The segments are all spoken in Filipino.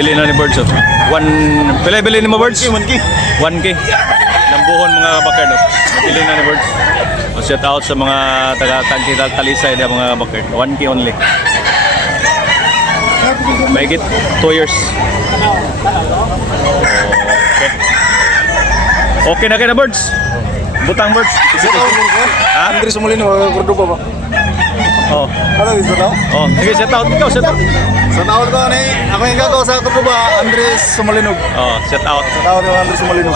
Bili na ni Birds. Oh. Bili ni mo Birds? 1K. 1K. Lambuhon mga kabakard. Oh. Bili na ni Birds. Oh, shout out sa mga taga-Talisay na mga kabakard. 1K only. Mahigit 2 years. Okay. Okay na kayo na Birds? Butang Birds. Ha? Andres Molino, Cordoba ba? Oh. Ano gusto daw? Oh, sige, shout out. Ikaw, shout out. Sa tawag ko ni, ako yung gagawa sa Cordoba, Andres Sumalinog. Oh, shout out. Sa tawag ko Andres Sumalinog.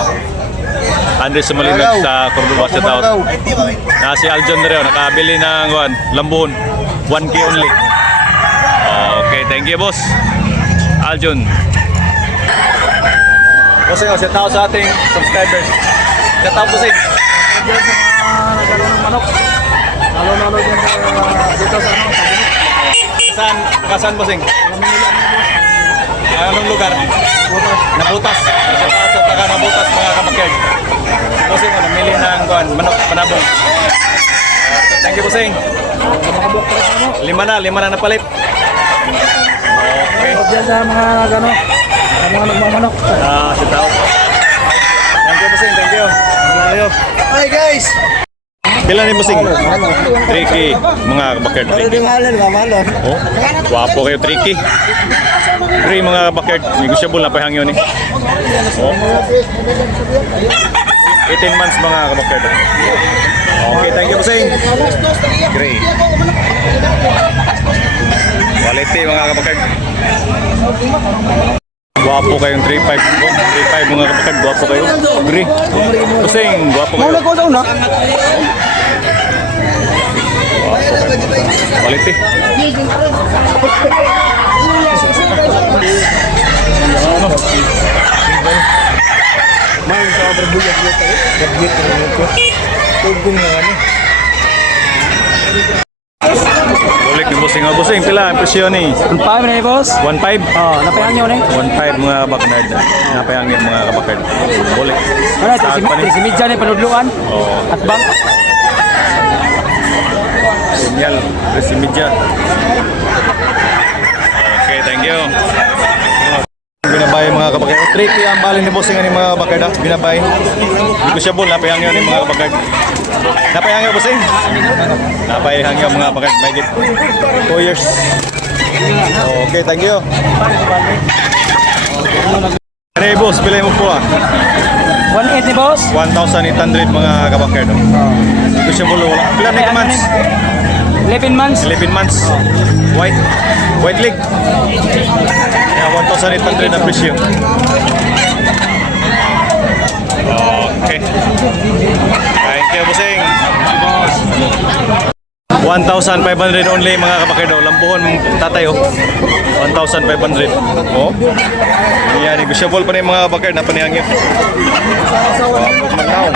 Andres Sumalinog sa Cordoba, shout out. Si Aljon na rin, nakabili ng lambuhon. 1K only. Okay, thank you boss. Aljon. Bossing, shout out sa ating subscribers. Shout out bossing. Diyan sa mga nagkaroon ng manok. Lalo-lalo dyan dito sa ano, sa Saan bossing? Anong lugar? Butas. Nabutas. Shout out sa taga Nabutas mga kabakard. Bossing, namili ng manok, panabong. Thank you bossing. Lima na napalit. Okay. Diyan sa mga gano, sa mga nagmamanok. Shout out. Thank you bossing, thank you. Hi guys! Kailan ni bossing? Tricky, mga kabakard. Oh, wapo kayo Tricky. Tri mga kabakard, negotiable na pahangyo ni. Oh. 18 months mga kabakard. Okay, thank you bossing. Great. Quality mga kabakard. Guwapo kayong 3.5 mga kabakard, guwapo kayo. Agree. Bossing, guwapo kayo. Quality. Balik ni bossing. Bossing, pila ang presyo ni? 1.5 na boss? 1.5? Oh, napayang nyo na 1.5 mga kabakard. Napayang mga kabakard. Balik. Ano, si Midja na panudluan? Oh. At bang? Sinyal, Resi Media. Okay, thank you. Binabay mga kabakard. Tricky ang bali ni bossing ni mga kabakard. Binabay. Negotiable, napayang yun ni mga kabakard. Napayang yun bossing? Napayang yun mga kabakard. May 2 years. Okay, thank you. Hey boss, bilay mo po 1.8 ni boss? 1,800 mga kabakard. Negotiable, wala. Ilan na months? 11 months? 11 months. White leg. Yeah, 1,800 na presyo. Okay. Thank you, bossing. 1,500 only mga kabakardo. Lambuhon tatay oh. 1,500. Oh. Yan, negotiable pa na yung mga kabakardo na panihangin. Magnaw.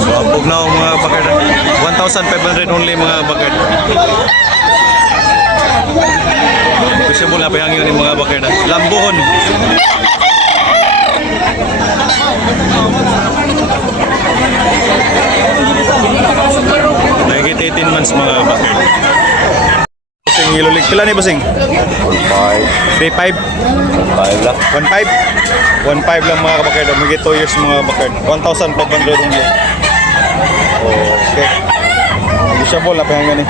So, pugnaw mga bakard. 1,500 only mga bakard. Negotiable na pahangin yung mga bakard. Lambuhon. Nagigit 18 months mga bakard. Basing ilulig. Pila ni basing? 1.5. 3.5? 1.5 lang. 1.5? 1.5 lang mga kabakard. Magigit 2 years mga bakard. 1,500 only. Okay. Negotiable na pahangin eh.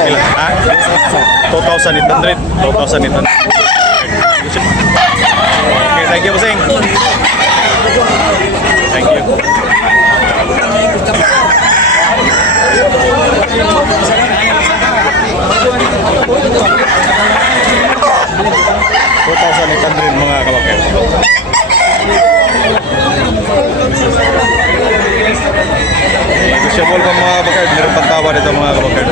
Pila? Ha? 2,800. 2,800. Okay, thank you basing. Thank you. 2,800 mga kabakard. Negotiable pa mga kabakard. Meron pang tawa dito mga kabakard.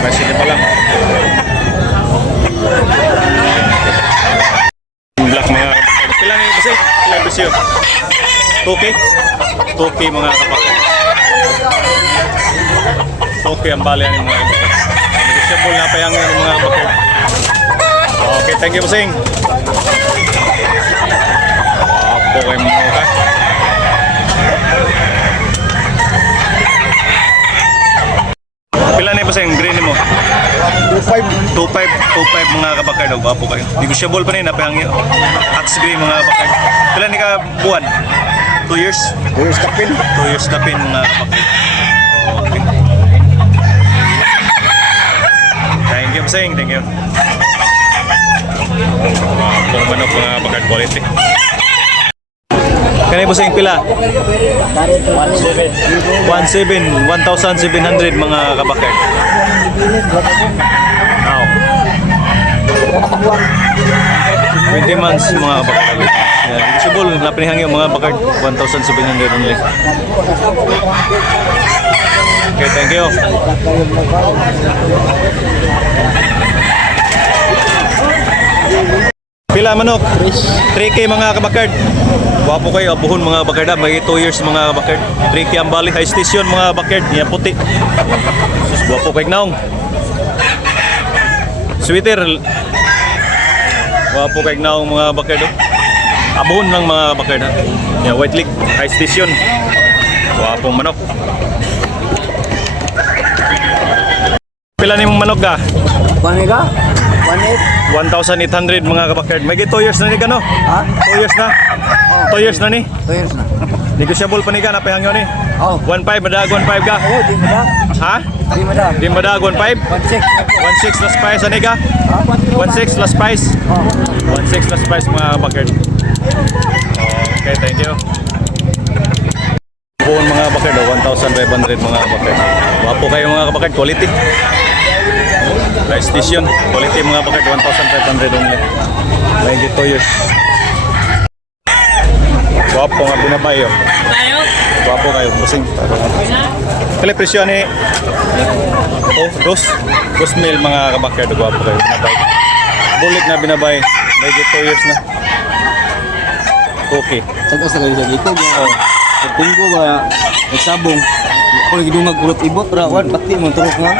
Kasi pa lang. Black mga kabakard. Kailan yung kasi? Kailan yung presyo? 2K? 2K mga kabakard. 2K ang balian ng mga kabakard. Negotiable na payang ng mga kabakard. Okay, thank you bossing. Apo kayo mga kabakard. 2.5 mga kabakard. Gwapo kayo. Negotiable pa rin, napahangin. Axe gray mga kabakard. Pila ni ka buwan? 2 years? 2 years kapin. 2 years na pin mga kabakard. Okay. Thank you, Basing. Thank you. Pong manok mga kabakard quality. Kanay Basing pila? 1,700 mga kabakard. Now. 20 months mga kabakard. Yeah, usable na pinihangyo mga bakard 1,700 only. Okay, thank you. Pila manok? 3K mga kabakard. Wapo kayo, abuhon mga bakard. May 2 years mga bakard. 3K ang bali, high station mga bakard. Niya puti. Sus, wapo kayo naong. Sweater. Wapo kayo naong mga bakard. Abuhon ng mga bakard. Niya white leg, high station. Wapong manok. Pila ni mong manok ka? Kuan ka? 1,800 mga kabakard. May 2 years na ni ka no? Ha? 2 years na? 2 years na ni? 2 years na. Negotiable pa ni ka, napihangyo ni? Oh. 1.5, madag 1.5 ka? Oh, di mo da. Ha? Di mo da. Di madag 1.5? 1.6. 1.6 plus price ani ka? Ha? 1.6 plus price? Oh. 1.6 plus price mga kabakard. Okay, thank you. Buon mga kabakard, 1,500 mga kabakard. Wapo kayo mga kabakard, quality. Light station, quality mga bakard, 1,500 only. May 2 years. Wapo nga binabay yun. Wapo kayo, busing. Kali presyo ni dos mil mga kabakard, wapo kayo, binabay. Bulik na binabay, may 2 years na. Okay. Tagas na kayo sa dito. Oh. Pagtinggo ba, nagsabong. Ako lagi dungag kulot ibot, rawan, pati mo turok nga.